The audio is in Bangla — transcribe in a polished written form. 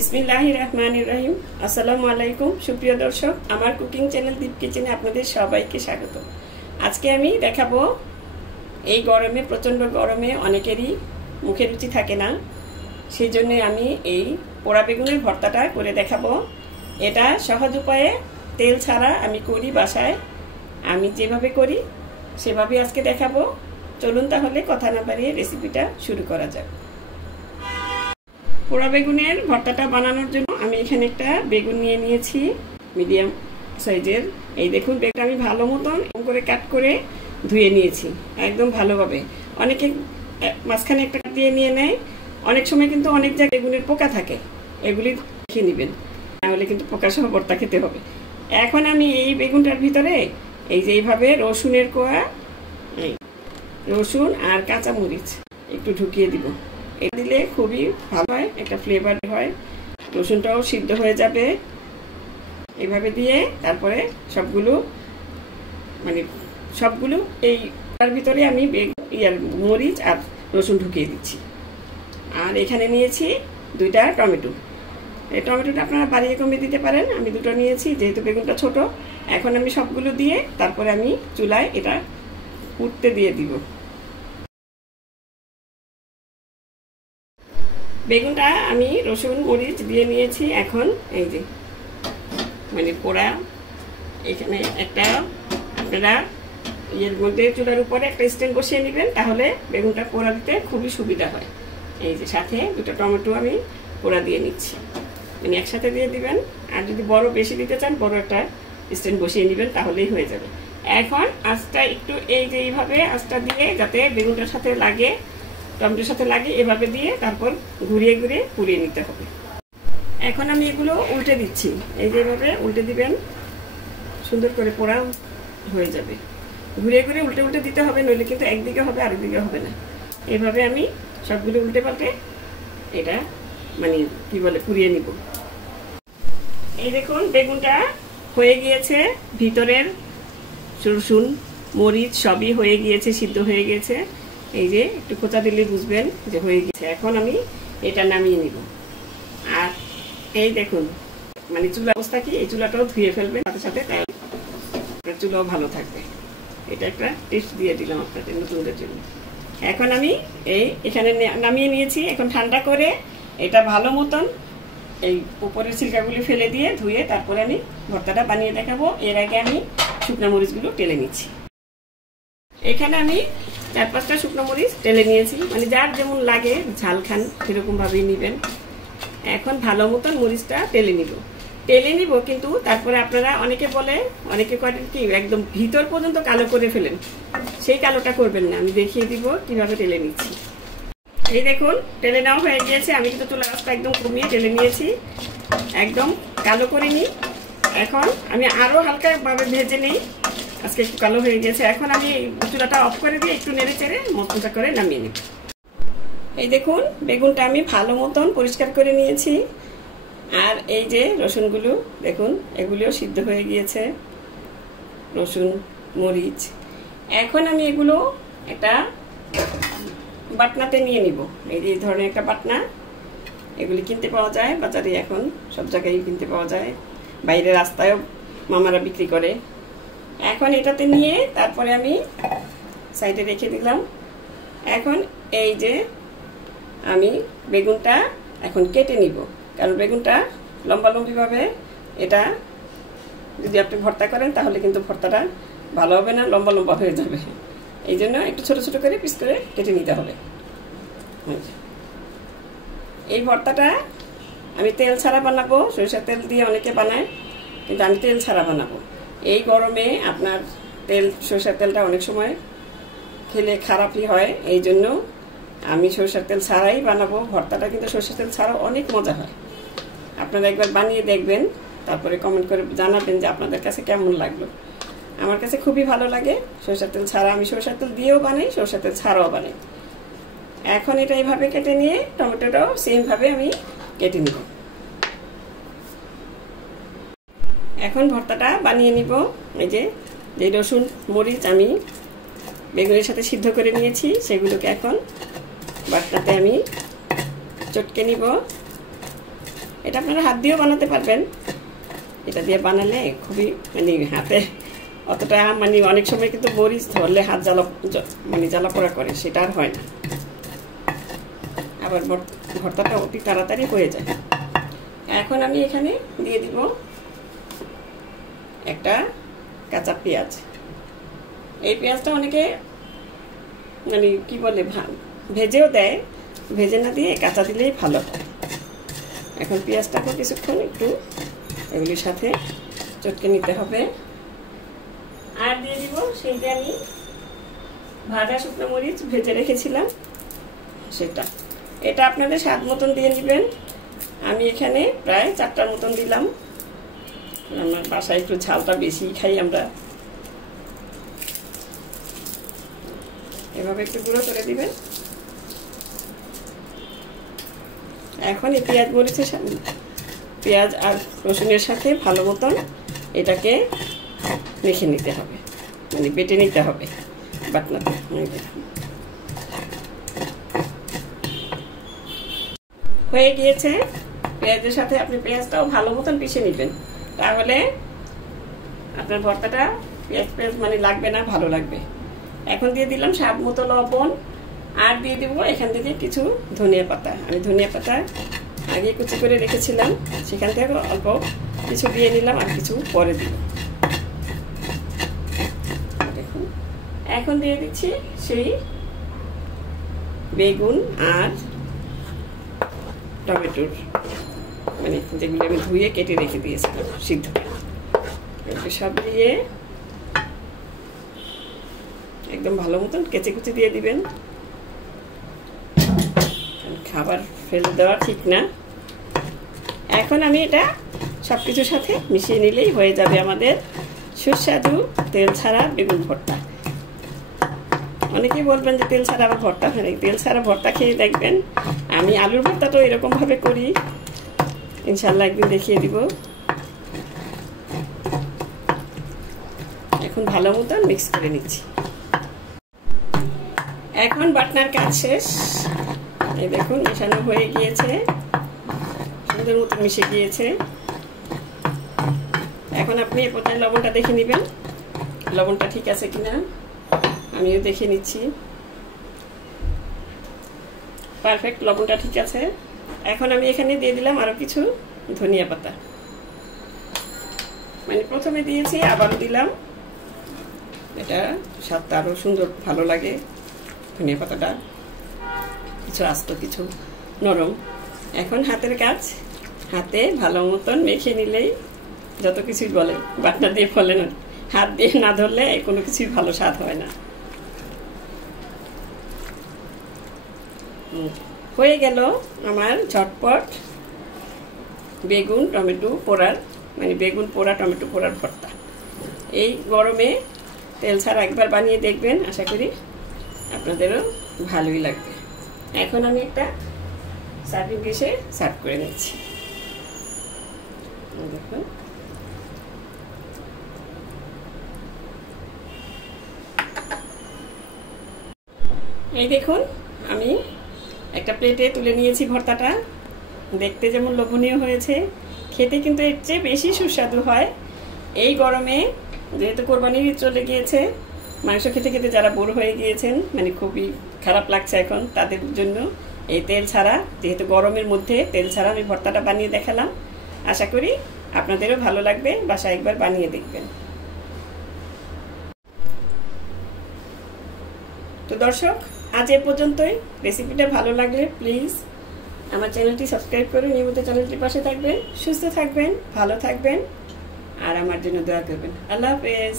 বিসমিল্লাহির রহমানির রহিম। আসসালামু আলাইকুম সুপ্রিয় দর্শক, আমার কুকিং চ্যানেল দীপ কিচেনে আপনাদের সবাইকে স্বাগত। আজকে আমি দেখাবো এই গরমে, প্রচণ্ড গরমে অনেকেরই মুখে রুচি থাকে না, সেই জন্য আমি এই পোড়া বেগুনের ভর্তাটা করে দেখাবো। এটা সহজ উপায়ে তেল ছাড়া আমি করি বাসায়। আমি যেভাবে করি সেভাবে আজকে দেখাবো। চলুন তাহলে কথা না বাড়িয়ে রেসিপিটা শুরু করা যাক। পোড়া বেগুনের ভর্তাটা বানানোর জন্য আমি এখানে একটা বেগুন নিয়ে নিয়েছি মিডিয়াম সাইজের। এই দেখুন, বেগুনটা আমি ভালো মতন করে কাট করে ধুয়ে নিয়েছি একদম ভালোভাবে। অনেকে মাঝখানে একটা দিয়ে নিয়ে নেয়, অনেক সময় কিন্তু অনেক জায়গায় বেগুনের পোকা থাকে, এগুলি দেখে নেবেন, নাহলে কিন্তু পোকা সহ ভর্তা খেতে হবে। এখন আমি এই বেগুনটার ভিতরে এই যে এইভাবে রসুনের কোয়া, রসুন আর কাঁচামরিচ একটু ঢুকিয়ে দিব। এটা দিলে খুবই ভালো হয়, একটা ফ্লেভার হয়, রসুনটাও সিদ্ধ হয়ে যাবে। এইভাবে দিয়ে তারপরে সবগুলো এই তার ভিতরে আমি মরিচ আর রসুন ঢুকিয়ে দিচ্ছি। আর এখানে নিয়েছি 2টা টমেটো। এই টমেটোটা আপনারা বাড়িয়ে কমিয়ে দিতে পারেন, আমি 2টো নিয়েছি যেহেতু বেগুনটা ছোট। এখন আমি সবগুলো দিয়ে তারপরে আমি চুলায় এটা উঠতে দিয়ে দিব। বেগুনটা আমি রসুন মরিচ দিয়ে নিয়েছি। এখন এই যে পোড়া, এখানে একটা আপনারা এর মধ্যে চুলার উপরে একটা স্ট্যান্ড বসিয়ে নেবেন, তাহলে বেগুনটা পোড়া দিতে খুবই সুবিধা হয়। এই যে সাথে 2টা টমেটো আমি পোড়া দিয়ে নিচ্ছি, একসাথে দিয়ে দিবেন। আর যদি বড় বেশি দিতে চান বড় একটা স্ট্যান্ড বসিয়ে নেবেন, তাহলেই হয়ে যাবে। এখন আঁচটা একটু এই যে এইভাবে আঁচটা দিয়ে যাতে বেগুনটার সাথে লাগে, টমেটোর সাথে লাগে, এভাবে দিয়ে তারপর ঘুরিয়ে ঘুরিয়ে পুড়িয়ে নিতে হবে। এখন আমি এগুলো উল্টে দিচ্ছি, এই যেভাবে উল্টে দিবেন, সুন্দর করে পোড়া হয়ে যাবে। ঘুরিয়ে ঘুরিয়ে উল্টে উল্টে দিতে হবে, নইলে কিন্তু একদিকে হবে আরেকদিকে হবে না। এইভাবে আমি সবগুলো উল্টে পাল্টে এটা পুড়িয়ে নিব। এই দেখুন, বেগুনটা হয়ে গিয়েছে, ভিতরের রসুন মরিচ সবই হয়ে গিয়েছে, সিদ্ধ হয়ে গিয়েছে। এই যে একটু খোঁচা দিলে বুঝবেন যে হয়ে গেছে। এখন আমি এটা নামিয়ে নিব। আর এই দেখুন, চুলা অবস্থা কি, এই চুলাটাও ধুয়ে ফেলবেন সাথে সাথে, তাই চুলাও ভালো থাকবে। এটা একটা টেস্ট দিয়ে দিলাম আপনাদের নতুনদের জন্য। এখন আমি এখানে নামিয়ে নিয়েছি। এখন ঠান্ডা করে এটা ভালো মতন এই উপরের ছিলকাগুলি ফেলে দিয়ে ধুয়ে তারপরে আমি ভর্তাটা বানিয়ে দেখাবো। এর আগে আমি শুকনো মরিচগুলো টেলে নিচ্ছি। এখানে আমি 4-5টা শুকনো মরিচ টেলে নিয়েছি, যার যেমন লাগে ঝাল খান সেরকম ভাবেই নেবেন। এখন ভালো মতন মরিচটা টেলে নিব, কিন্তু তারপরে আপনারা অনেকে করেন কি একদম ভিতর পর্যন্ত কালো করে ফেলেন, সেই কালোটা করবেন না। আমি দেখিয়ে দিব কিভাবে টেলে নিচ্ছি। এই দেখুন, টেলে নেওয়া হয়ে গিয়েছে। আমি কিন্তু চুলা আঁচটা একদম কমিয়ে টেলে নিয়েছি, একদম কালো করে নিই। এখন আমি আরো হালকা ভাবে ভেজে নিই, আজকে একটু কালো হয়ে গেছে। এখন আমি চুলাটা অফ করে দিয়ে একটু নেড়ে চেড়ে মশলা করে নামিয়ে নিব। এই দেখুন, বেগুনটা আমি ভালো মতন পরিষ্কার করে নিয়েছি। আর এই যে রসুনগুলো দেখুন, এগুলিও সিদ্ধ হয়ে গিয়েছে, রসুন মরিচ। এখন আমি এগুলো একটা বাটনাতে নিয়ে নিব। এই যে ধরনের একটা বাটনা, এগুলি কিনতে পাওয়া যায় বাজারে, এখন সব জায়গায় কিনতে পাওয়া যায়, বাইরের রাস্তায়ও মামারা বিক্রি করে। এখন এটাতে নিয়ে তারপরে আমি সাইডে রেখে দিলাম। এখন এই যে আমি বেগুনটা এখন কেটে নিব, কারণ বেগুনটা লম্বালম্বিভাবে এটা যদি আপনি ভর্তা করেন তাহলে কিন্তু ভর্তাটা ভালো হবে না, লম্বা লম্বা হয়ে যাবে। এই জন্য একটু ছোট ছোট করে পিস করে কেটে নিতে হবে। এই ভর্তাটা আমি তেল ছাড়া বানাবো, সরিষার তেল দিয়ে অনেকে বানায়, কিন্তু আমি তেল ছাড়া বানাবো। এই গরমে আপনার সরিষার তেলটা অনেক সময় খেলে খারাপই হয়, এই জন্য আমি সরিষার তেল ছাড়াই বানাবো ভর্তাটা। কিন্তু সরিষার তেল ছাড়াও অনেক মজা হয়। আপনারা একবার বানিয়ে দেখবেন, তারপরে কমেন্ট করে জানাবেন যে আপনাদের কাছে কেমন লাগলো। আমার কাছে খুবই ভালো লাগে সরিষার তেল ছাড়া। আমি সরিষার তেল দিয়েও বানাই, সরিষার তেল ছাড়াও বানাই। এখন এটা এইভাবে কেটে নিয়ে টমেটোটাও সেম ভাবে আমি কেটে নিব। এখন ভর্তাটা বানিয়ে নিব। এই যে রসুন মরিচ আমি বেগুনের সাথে সিদ্ধ করে নিয়েছি, সেগুলোকে এখন বাটনাতে আমি চটকে নিব। এটা আপনারা হাত দিয়েও বানাতে পারবেন। এটা দিয়ে বানালে খুবই মানে হাতে অতটা মানে অনেক সময় কিন্তু মরিচ ধরলে হাত জ্বালা পোড়া করে, সেটা আর হয় না। আবার ভর্তাটা অতি তাড়াতাড়ি হয়ে যায়। এখন আমি এখানে দিয়ে দিব একটা কাঁচা পেঁয়াজ। এই পেঁয়াজটা অনেকে মানে কি বলে ভেজেও দেয়, ভেজে না দিয়ে কাঁচা দিলেই ভালো হয়। এখন পেঁয়াজটাকে কিছুক্ষণ একটু এগুলির সাথে চটকে নিতে হবে। আর দিয়ে দিব সেই যে আমি ভাজা শুকনো মরিচ ভেজে রেখেছিলাম সেটা। এটা আপনাদের স্বাদ মতন দিয়ে নেবেন। আমি এখানে প্রায় 4টার মতন দিলাম। আমার বাসায় একটু ঝালটা বেশি খাই আমরা। এভাবে একটু গুঁড়ো করে দিবেন। এখন এই পেঁয়াজ আর রসুনের সাথে ভালো মতন এটাকে মেখে নিতে হবে, মানে বেটে নিতে হবে বাটনাতে। হয়ে গিয়েছে। পেঁয়াজের সাথে আপনি পেঁয়াজটাও ভালো মতন পিষে নেবেন, তাহলে আপনার ভর্তাটা পেঁয়াজ মানে লাগবে না, ভালো লাগবে। এখন দিয়ে দিলাম স্বাদ মতো লবণ, আর দিয়ে দিব এখান থেকে কিছু ধনিয়া পাতা। আমি ধনিয়া পাতা আগে কুচি করে রেখেছিলাম, সেখান থেকে অল্প কিছু দিয়ে নিলাম, আর কিছু পরে দিব। দেখুন এখন দিয়ে দিচ্ছি সেই বেগুন আর টমেটোর মানে যেগুলো আমি ধুয়ে কেটে রেখে দিয়েছিলাম সিদ্ধ করে, সব দিয়ে একদম ভালো মতন কেচে কুচে দিয়ে দিবেন। খাবার ফেলে দেওয়া ঠিক না। এখন আমি এটা সবকিছুর সাথে মিশিয়ে নিলেই হয়ে যাবে আমাদের সুস্বাদু তেল ছাড়া বেগুন ভর্তা। অনেকেই বলবেন যে তেল ছাড়া আবার ভর্তা হয়, তেল ছাড়া ভর্তা খেয়ে দেখবেন। আমি আলুর ভর্তাটাও এরকম ভাবে করি, ইনশাল্লাহ একদিন দেখিয়ে দিব। এখন ভালো মতন মিক্স করে নিচ্ছি। এখন বাটনার কাজ শেষ। এই দেখুন মেশানো হয়ে গিয়েছে, সুন্দর মতো মিশে গিয়েছে। এখন আপনি এ পর্যায়ে লবণটা দেখে নেবেন, লবণটা ঠিক আছে কিনা। আমিও দেখে নিচ্ছি, পারফেক্ট, লবণটা ঠিক আছে। এখন আমি এখানে দিয়ে দিলাম আরো কিছু ধনিয়া পাতা, মানে প্রথমে দিয়েছি আবার দিলাম, এটা স্বাদটা আরো সুন্দর ভালো লাগে। ধনিয়া পাতাটা কিছু আস্ত কিছু নরম। এখন হাতের কাজ, হাতে ভালো মতন মেখে নিলেই যত কিছুই বলে, বাটনা দিয়ে ফলে না, হাত দিয়ে না ধরলে কোনো কিছুই ভালো স্বাদ হয় না। হয়ে গেল আমার ঝটপট বেগুন টমেটো পোড়ার, মানে বেগুন পোড়া টমেটো পোড়ার ভর্তা। এই গরমে তেল ছাড়া একবার বানিয়ে দেখবেন, আশা করি আপনাদেরও ভালোই লাগবে। এখন আমি একটা সার্ভিং ডিশে সার্ভ করে নিচ্ছি। দেখুন এই দেখুন আমি একটা প্লেটে তুলে নিয়েছি ভর্তাটা। দেখতে যেমন লোভনীয় হয়েছে, খেতে কিন্তু এর চেয়ে বেশি সুস্বাদু হয়। এই গরমে যেহেতু কোরবানির ঈদ চলে গিয়েছে, মাংস খেতে খেতে যারা বোর হয়ে গিয়েছেন, মানে খুবই খারাপ লাগছে এখন, তাদের জন্য এই তেল ছাড়া, যেহেতু গরমের মধ্যে তেল ছাড়া আমি ভর্তাটা বানিয়ে দেখালাম। আশা করি আপনাদেরও ভালো লাগবে, বাসায় একবার বানিয়ে দেখবেন। তো দর্শক, আজ এ পর্যন্তই। রেসিপিটা ভালো লাগলে প্লিজ আমার চ্যানেলটি সাবস্ক্রাইব করে নিয়মিত চ্যানেলটির পাশে থাকবেন। সুস্থ থাকবেন, ভালো থাকবেন, আর আমার জন্য দোয়া করবেন। আল্লাহ হাফেজ।